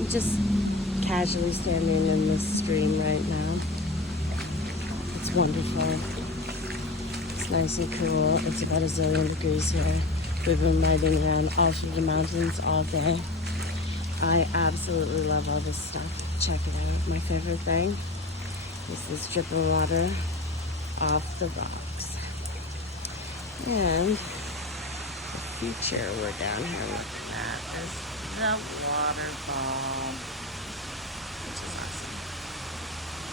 I'm just casually standing in this stream right now. It's wonderful. It's nice and cool. It's about a zillion degrees here. We've been riding around all through the mountains all day. I absolutely love all this stuff. Check it out. My favorite thing is this dripping water off the rocks. And the feature we're down here looking at is the waterfall.